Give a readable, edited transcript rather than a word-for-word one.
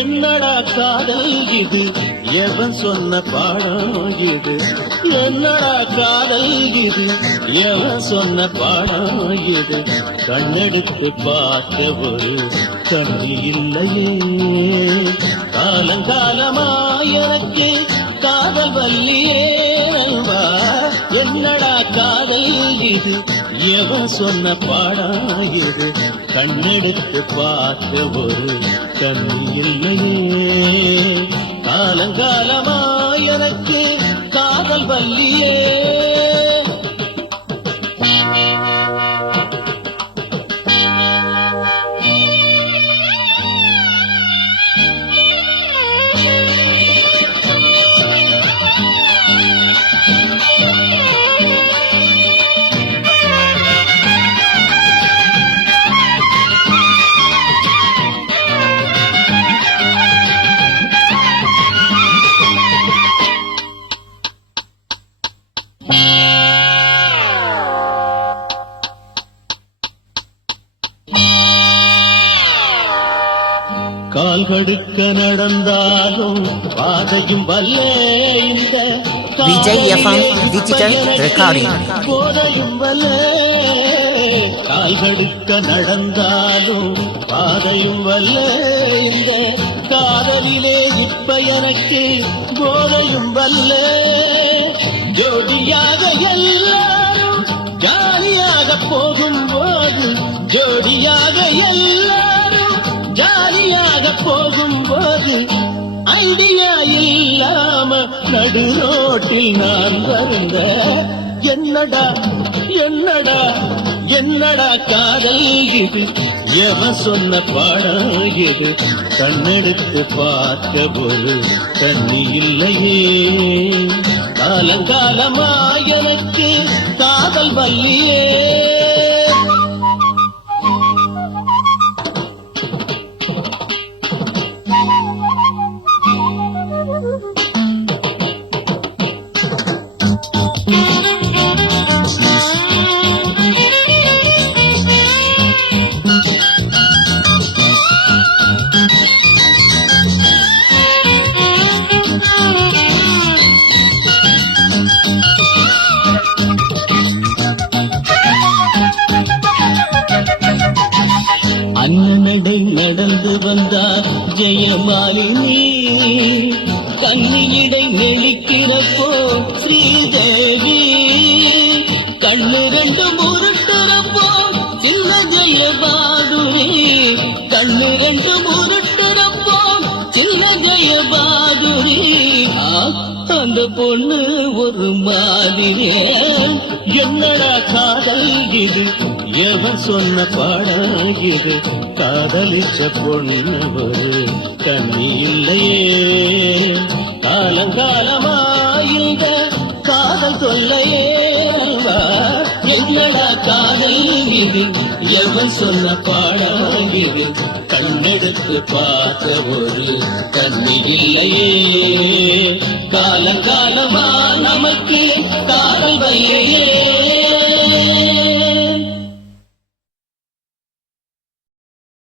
என்னடா காதல் இது எவன் சொன்ன பாடம் இது என்னடா காதல் இது எவன் சொன்ன பாடம் இது கண்ணெடுத்து பார்த்த ஒரு கண்ணி இல்லையே காலங்காலமா எனக்கு காதல் வல்லியே என்னடா காதல் இது எவன் சொன்ன பாடம் இது கண்ணெடுத்து பார்த்த ஒரு கண்ணி இல்லையே காலங்காலமா எனக்கு காதல் வல்லியே கால் கடுக்க நடந்தாலும் பாதையும் வல்லே இந்த விஜய் எஃப்எம் டிஜிட்டல் ரெக்கார்டிங் போதையும் வல்லே கால் கடுக்க நடந்தாலும் பாதையும் வல்லே இந்த காதலிலே இப்ப எனக்கு போதையும் வல்லே ஜோடியாக எல்லாரும் ஜாலியாக போகும்போது ஜோடியாக எல்லாரும் ஜாலியாக போகும்போது ஐடியா இல்லாம நடு ரோட்டில் நான் வருந்த என்னடா என்னடா என்னடா காதல் இது எவன் சொன்ன பாடம் இது கண்ணெடுத்து பார்த்த ஒரு கண்ணி இல்லையே காலங்காலமா எனக்கு காதல் வல்லியே அண்ணனடை நடந்து வந்தார் ஜெயமாலினி கண்ணியிடை நெளிக்கிறப்போ ஸ்ரீதேவி கண்ணு ரெண்டு முருட்டுறப்போ சின்ன ஜெயபாதுரி கண்ணு ரெண்டு முருட்டுறப்போ சின்ன ஜெயபாதுரி அந்த பொண்ணு ஒரு மாதிரியே என்னடா காதல் இது எவன் சொன்ன பாடம் இது காதலிச்ச பொண்ணு ஒரு கண்ணி இல்லையே காலங்காலமா இந்த காதல் தொல்லையே என்னடா காதல் இது எவன் சொன்ன பாடம் இது கண்ணெடுத்து பார்த்த ஒரு கண்ணி இல்லையே காலங்காலமா